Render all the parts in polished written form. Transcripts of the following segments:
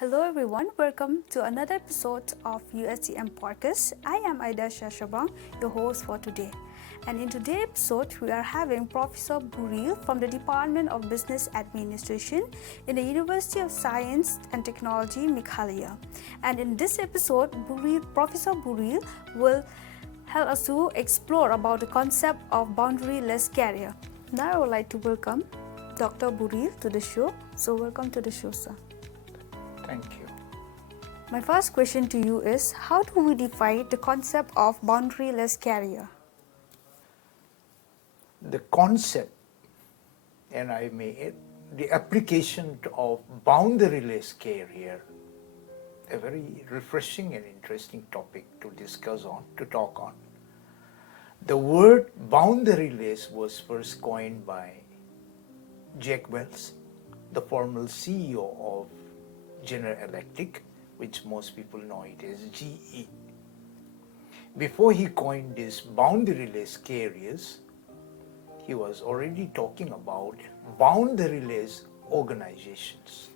Hello everyone, welcome to another episode of USTM Podcast. I am Aidashisha Shabong, your host for today. And in today's episode, we are having Professor Buril from the Department of Business Administration in the University of Science and Technology, Meghalaya. And in this episode, Professor Buril will help us to explore about the concept of boundaryless career. Now I would like to welcome Dr. Buril to the show. So welcome to the show, sir. Thank you. My first question to you is, how do we define the concept of boundaryless career? The concept, and I may add, the application of boundaryless career, a very refreshing and interesting topic to discuss on, to talk on. The word boundaryless was first coined by Jack Welch, the former CEO of General Electric, which most people know it as GE. Before he coined this boundaryless careers, he was already talking about boundaryless organizations.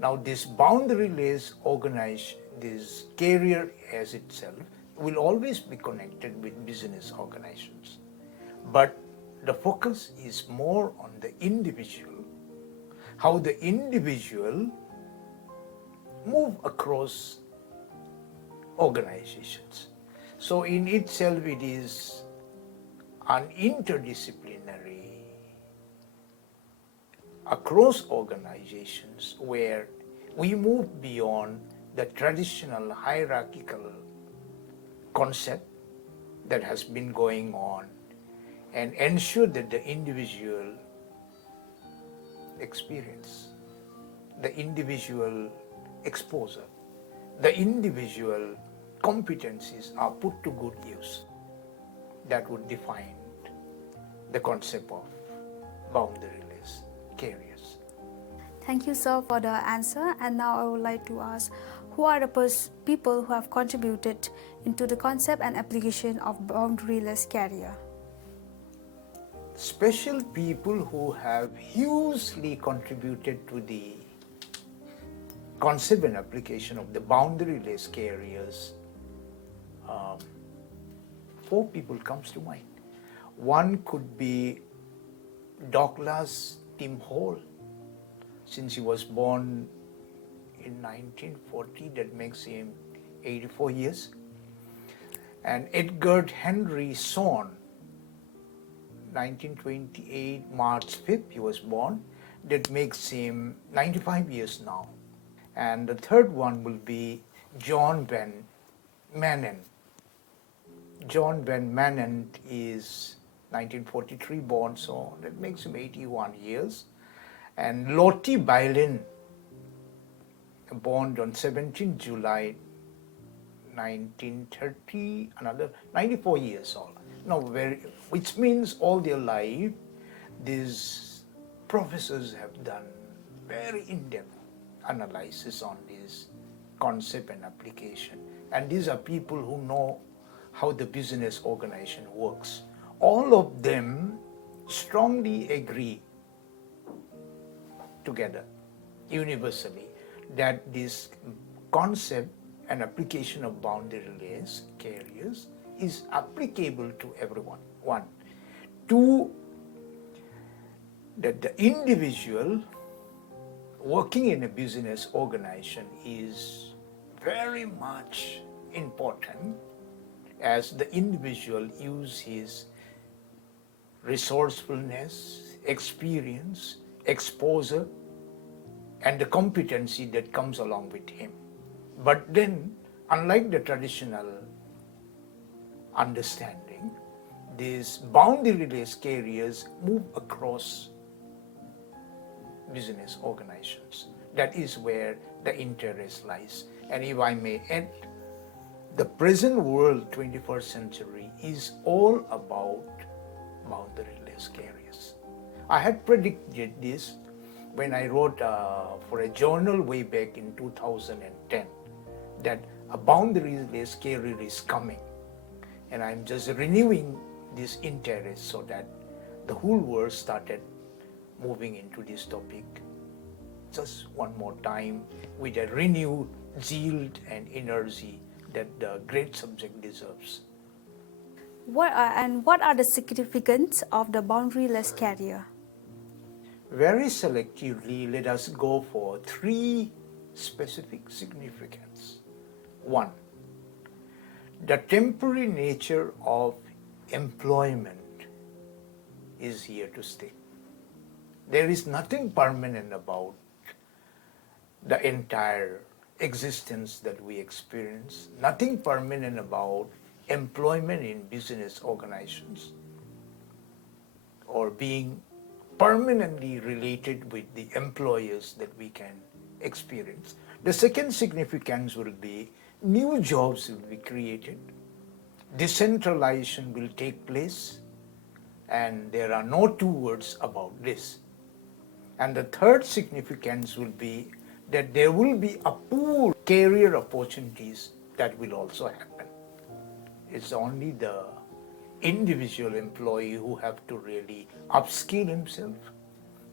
Now this boundaryless organization, this career as itself, will always be connected with business organizations. But the focus is more on the individual, how the individual move across organizations. So in itself it is an interdisciplinary across organizations where we move beyond the traditional hierarchical concept that has been going on and ensure that the individual experience, the individual exposure, the individual competencies are put to good use. That would define the concept of boundaryless careers. Thank you, sir, for the answer. And now I would like to ask, who are the people who have contributed into the concept and application of boundaryless career? Special people who have hugely contributed to the concept and application of the boundaryless careers, four people comes to mind. One could be Douglas Tim Hall, since he was born in 1940, that makes him 84 years. And Edgar Henry Son, 1928, March 5th, he was born, that makes him 95 years now. And the third one will be John Van Manen. John Van Manen is 1943 born, so that makes him 81 years. And Lottie Bailin, born on 17 July 1930, another 94 years old. Now, which means all their life, these professors have done very in-depth analysis on this concept and application. And these are people who know how the business organization works. All of them strongly agree together, universally, that this concept and application of boundaryless careers is applicable to everyone. One. Two, that the individual working in a business organization is very much important, as the individual use his resourcefulness, experience, exposure, and the competency that comes along with him. But then, unlike the traditional understanding, these boundaryless careers move across business organizations. That is where the interest lies. And if I may add, the present world, 21st century, is all about boundaryless careers. I had predicted this when I wrote for a journal way back in 2010, that a boundaryless career is coming. And I'm just renewing this interest so that the whole world started moving into this topic just one more time with a renewed zeal and energy that the great subject deserves. What are the significance of the boundaryless career? Very selectively, let us go for 3 specific significance. 1. The temporary nature of employment is here to stay. There is nothing permanent about the entire existence that we experience, nothing permanent about employment in business organizations or being permanently related with the employers that we can experience. The second significance will be new jobs will be created, decentralization will take place, and there are no 2 words about this. And the third significance will be that there will be a pool of career opportunities that will also happen. It's only the individual employee who have to really upskill himself,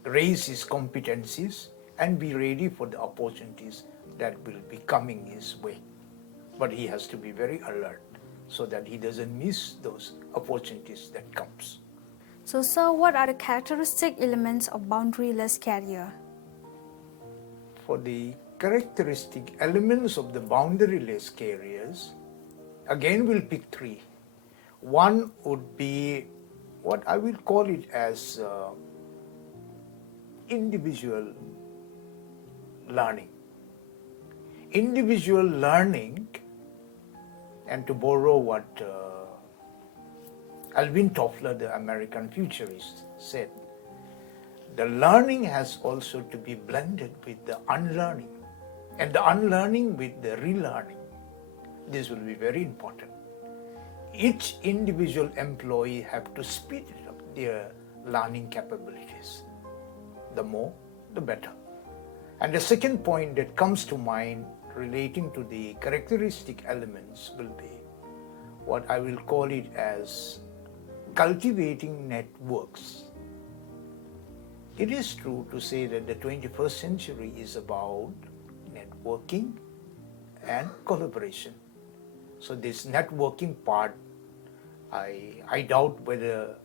raise his competencies, and be ready for the opportunities that will be coming his way. But he has to be very alert so that he doesn't miss those opportunities that comes. So, sir, what are the characteristic elements of boundaryless career? For the characteristic elements of the boundaryless careers, again we'll pick 3. One would be what I will call it as individual learning. Individual learning, and to borrow what Alvin Toffler, the American futurist, said, the learning has also to be blended with the unlearning, and the unlearning with the relearning. This will be very important. Each individual employee have to speed up their learning capabilities. The more, the better. And the second point that comes to mind relating to the characteristic elements will be what I will call it as cultivating networks. It is true to say that the 21st century is about networking and collaboration. So this networking part, I doubt whether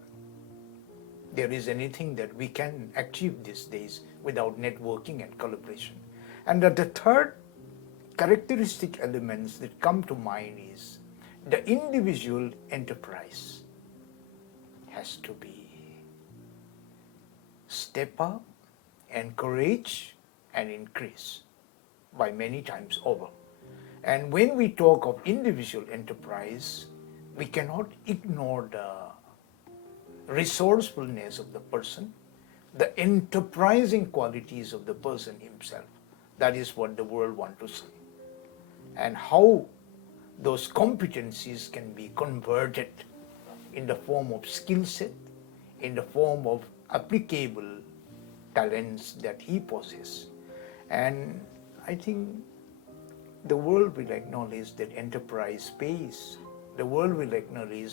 there is anything that we can achieve these days without networking and collaboration. And the third characteristic elements that come to mind is the individual enterprise has to be step up, encourage, and increase by many times over. And when we talk of individual enterprise, we cannot ignore the resourcefulness of the person, the enterprising qualities of the person himself. That is what the world wants to see. And how those competencies can be converted in the form of skill set, in the form of applicable talents that he possesses. And I think the world will acknowledge that enterprise pays. The world will acknowledge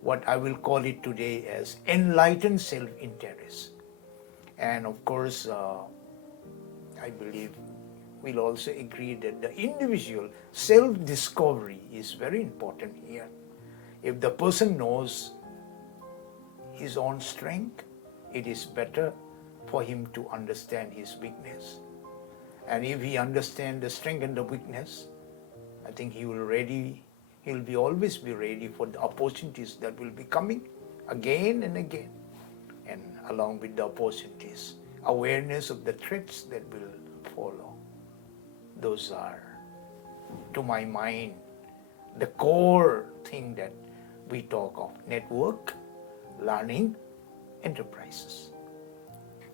what I will call it today as enlightened self-interest. And of course, I believe we'll also agree that the individual self-discovery is very important here. If the person knows his own strength, it is better for him to understand his weakness. And if he understands the strength and the weakness, I think he'll be always be ready for the opportunities that will be coming again and again. And along with the opportunities, awareness of the threats that will follow. Those are, to my mind, the core thing that we talk of: network, learning, enterprises.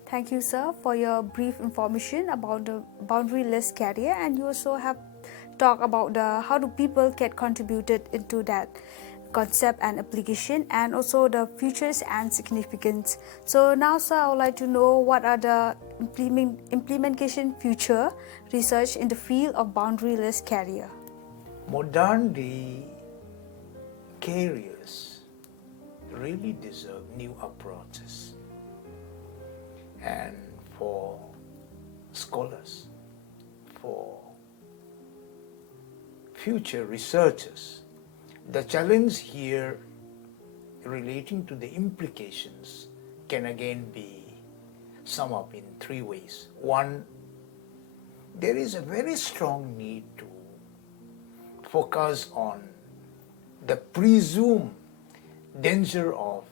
Thank you, sir, for your brief information about the boundaryless career, and you also have talked about how do people get contributed into that concept and application, and also the futures and significance. So now, sir, I would like to know what are the implementation future research in the field of boundaryless career. Modern day careers really deserve new approaches. And for scholars, for future researchers. The challenge here relating to the implications can again be summed up in three ways. One, there is a very strong need to focus on the presumed danger of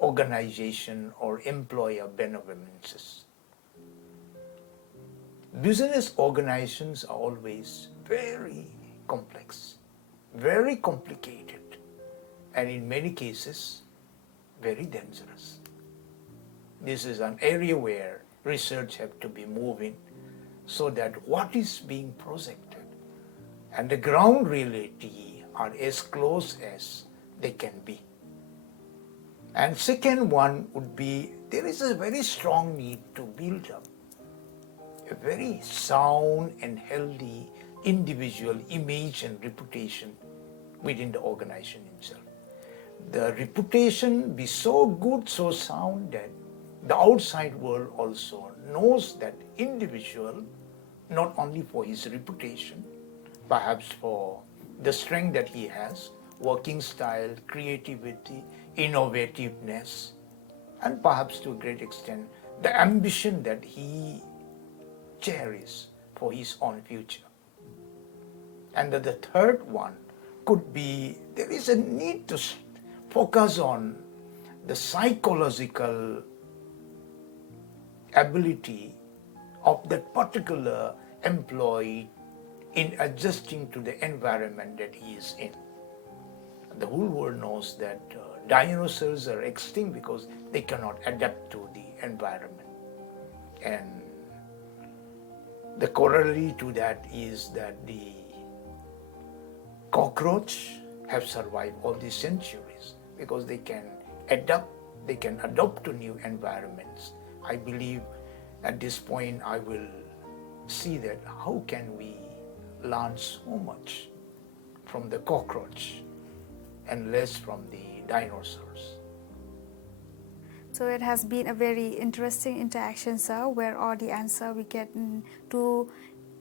organization or employer benevolences. Business organizations are always very complex, very complicated, and in many cases, very dangerous. This is an area where research have to be moving so that what is being projected and the ground reality are as close as they can be. And second one would be, there is a very strong need to build up a very sound and healthy individual image and reputation within the organization itself. The reputation be so good, so sound that the outside world also knows that individual, not only for his reputation, perhaps for the strength that he has, working style, creativity, innovativeness, and perhaps to a great extent, the ambition that he cherishes for his own future. And the third one could be, there is a need to focus on the psychological ability of that particular employee in adjusting to the environment that he is in. The whole world knows that dinosaurs are extinct because they cannot adapt to the environment. And the corollary to that is that the cockroach have survived all these centuries because they can adopt to new environments. I believe at this point I will see that how can we learn so much from the cockroach and less from the dinosaurs. So it has been a very interesting interaction, sir, where all the answer we get to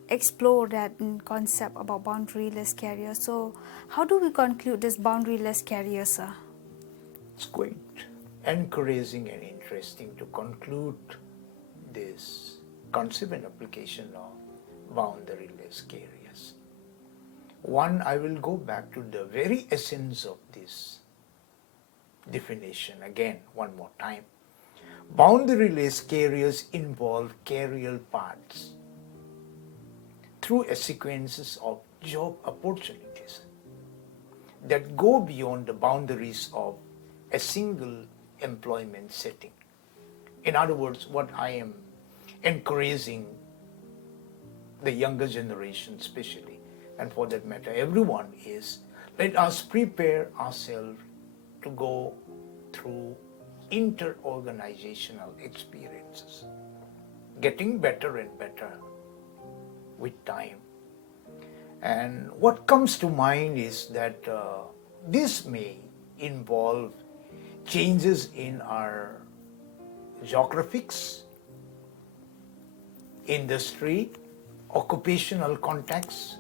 explore that concept about boundaryless career. So how do we conclude this boundaryless career, sir? It's quite encouraging and interesting to conclude this concept and application of boundaryless careers. One, I will go back to the very essence of this definition again, one more time. Boundaryless careers involve career paths through a sequences of job opportunities that go beyond the boundaries of a single employment setting. In other words, what I am encouraging the younger generation especially, and for that matter everyone, is let us prepare ourselves to go through inter-organizational experiences, getting better and better with time. And what comes to mind is that this may involve changes in our geographics, industry, occupational contexts,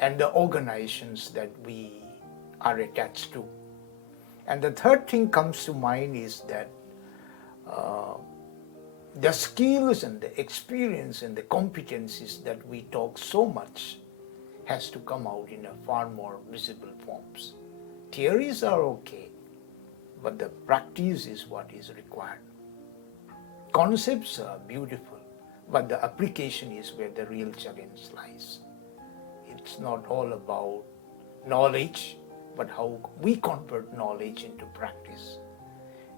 and the organizations that we are attached to. And the third thing comes to mind is that the skills and the experience and the competencies that we talk so much has to come out in a far more visible forms. Theories are okay, but the practice is what is required. Concepts are beautiful, but the application is where the real challenge lies. It's not all about knowledge, but how we convert knowledge into practice.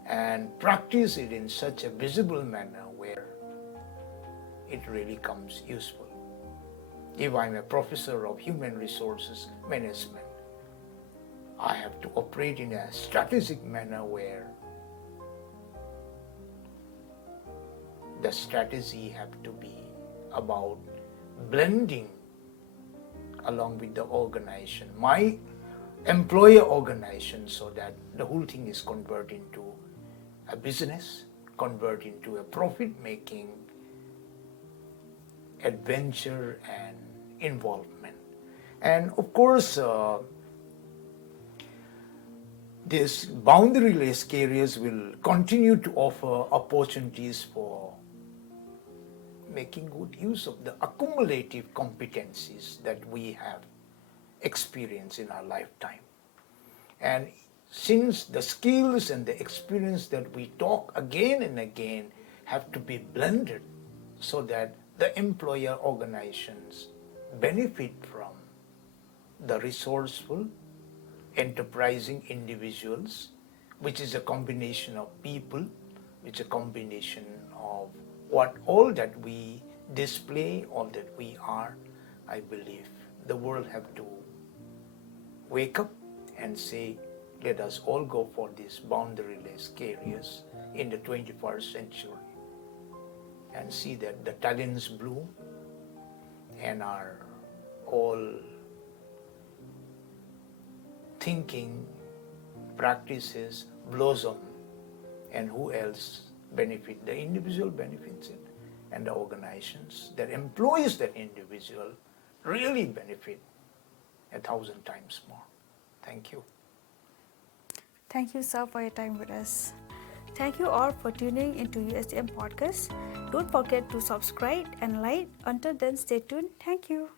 And practice it in such a visible manner where it really comes useful. If I'm a professor of human resources management, I have to operate in a strategic manner where the strategy have to be about blending along with the organization, my employer organization, so that the whole thing is converted into a business, converted into a profit-making adventure and involvement. And of course, these boundaryless careers will continue to offer opportunities for making good use of the accumulative competencies that we have experienced in our lifetime. And since the skills and the experience that we talk again and again have to be blended so that the employer organizations benefit from the resourceful, enterprising individuals, which is a combination of people, which is a combination of what all that we display, all that we are. I believe the world have to wake up and say, let us all go for these boundaryless careers in the 21st century and see that the talents bloom and our all thinking practices blossom, and who else benefit? The individual benefits it, and the organizations that employs that individual really benefit 1,000 times more. Thank you. Thank you, sir, for your time with us. Thank you all for tuning into USTM Podcast. Don't forget to subscribe and like. Until then, stay tuned. Thank you.